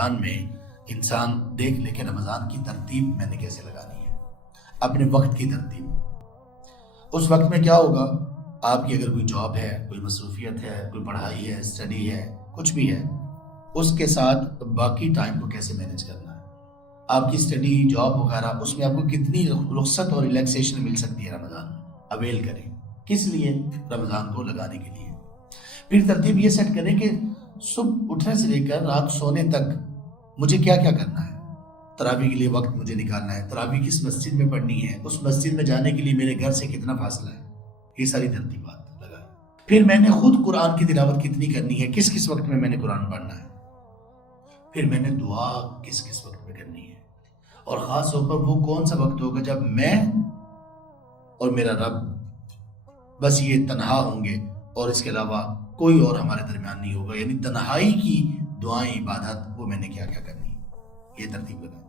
رمضان میں انسان دیکھ لے کہ رمضان کی ترتیب میں نے کیسے لگانی ہے، اپنے وقت کی ترتیب۔ اس وقت میں کیا ہوگا، آپ کی اگر کوئی جاب ہے، کوئی مصروفیت ہے، کوئی پڑھائی ہے، اسٹڈی ہے، کچھ بھی ہے، اس کے ساتھ باقی ٹائم کو کیسے مینیج کرنا ہے۔ آپ کی اسٹڈی، جاب وغیرہ، اس میں آپ کو کتنی رخصت اور ریلیکسیشن مل سکتی ہے رمضان میں، اویل کریں۔ کس لیے؟ رمضان کو لگانے کے لیے۔ پھر ترتیب یہ سیٹ کریں کہ صبح اٹھنے سے لے کر رات سونے تک مجھے کیا کیا کرنا ہے۔ تراویح کے لیے وقت مجھے نکالنا ہے، تراویح کس مسجد میں پڑھنی ہے، اس مسجد میں جانے کے لیے میرے گھر سے کتنا فاصلہ ہے، یہ ساری ترتیبات لگائیں۔ پھر میں نے خود قرآن کی تلاوت کتنی کرنی ہے، کس کس وقت میں نے قرآن پڑھنا ہے۔ پھر میں نے دعا کس کس وقت میں کرنی ہے، اور خاص طور پر وہ کون سا وقت ہوگا جب میں اور میرا رب بس یہ تنہا ہوں گے اور اس کے علاوہ کوئی اور ہمارے درمیان نہیں ہوگا، یعنی تنہائی کی دعائیں، عبادت، وہ میں نے کیا کیا کرنی ہے، یہ ترتیب لگائیں۔